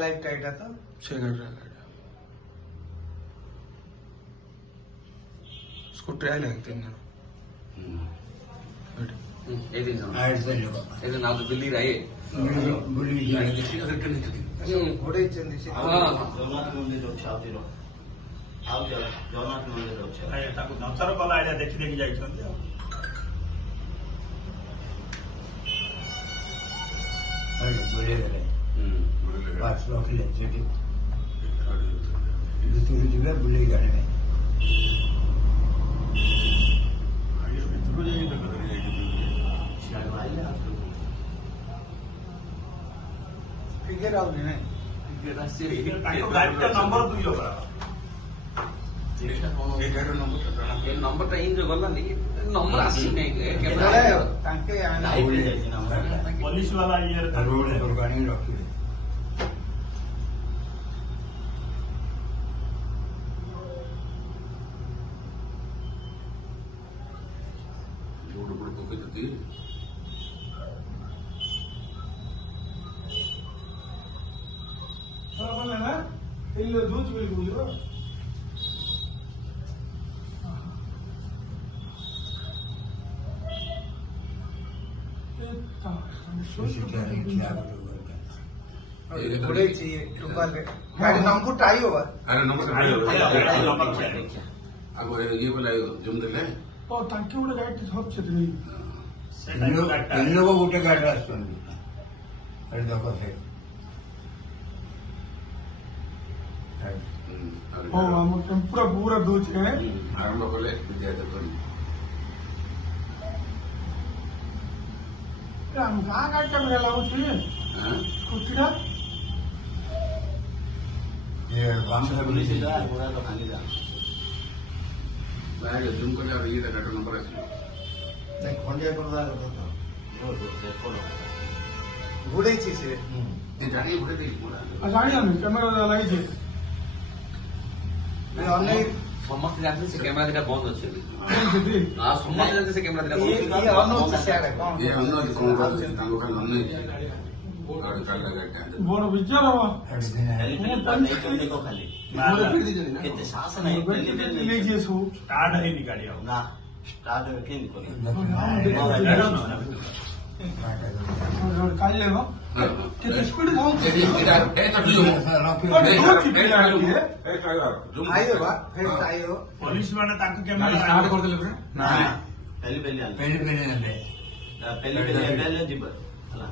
light tight तो scooty आए तीन ఇది నాకు ఢిల్లీ రాయే घोड़े चंदी से ସଂସାର କଲା ଆଇଡିଆ ଦେଖି ଦେଖି ଯାଇଛନ୍ତି ରଖିଲେ ସେଠି ଭିତରୁ ଯିବେ ବୁଲେଇ ଆଣିବେ टिकट आउनी नहीं ଗାଡିଟା ନମ୍ବର 2 ହବ ନମ୍ବରଟା ଇନ୍ ଯୋଉ ଗଲାନି ନମ୍ବର ଆସିନି तांके ପୋଲିସ ବାଲା ଇଏରେ ରୋଡ ଉପରକୁ ଆଣିକି ରଖିବେ बोले ना इल्लो दूध भी बोलियो घोड़े चाहिए गाड़ी नंबर टाई होगा अरे नंबर ये बोला जम देले ओ तांके उडे गाड़ी सब छेत्री इन्नोवा गोटे गाड़ी आसुଛନ୍ତି अरे देखो है ओ हम पूरा पूरा दूध है आरंभ कले विद्यार्थी हम कहाँ गाड़ी का मेरा लागू छे स्कूटीरा ये बांध पुलिस जूम कले और ये गाड़ी नंबर आसे नहीं खंडिया कर दा घोड़े चीज है ये जानी भरे दे मोरा गाड़ी हम कैमरा लगी छे मैं ऑनलाइन ସମସ୍ତେ ଜାଣିଛନ୍ତି ସେ କ୍ୟାମେରା ଦିଟା ବନ୍ଦ ଅଛି छेत्री ସମସ୍ତେ ଜାଣିଛନ୍ତି ସେ କ୍ୟାମେରା ଦିଟା ये ବନ୍ଦ ऑन होता है कौन ये अन्य कौन करते तांगो खान अन्य गाड़ी का लगा के बड़ विचार हो କେତେ ସାହସ ले जे सो ଷ୍ଟାର୍ଟ ହେଇନି ଗାଡି ଆଉ ନା ଷ୍ଟାର୍ଟ କେମିତି କରିବ काल लेबो कितने स्पीड जाऊं आइयो बा फिर आइयो ପୋଲିସ ମାନେ ତାଙ୍କ गाड़ी କ୍ୟାମେରା स्टार्ट कर देले ना ପେଲି ପେଲି ଆଣିଲେ पहले पहले ପେଲି ପେଲି ଯିବ ହେଲା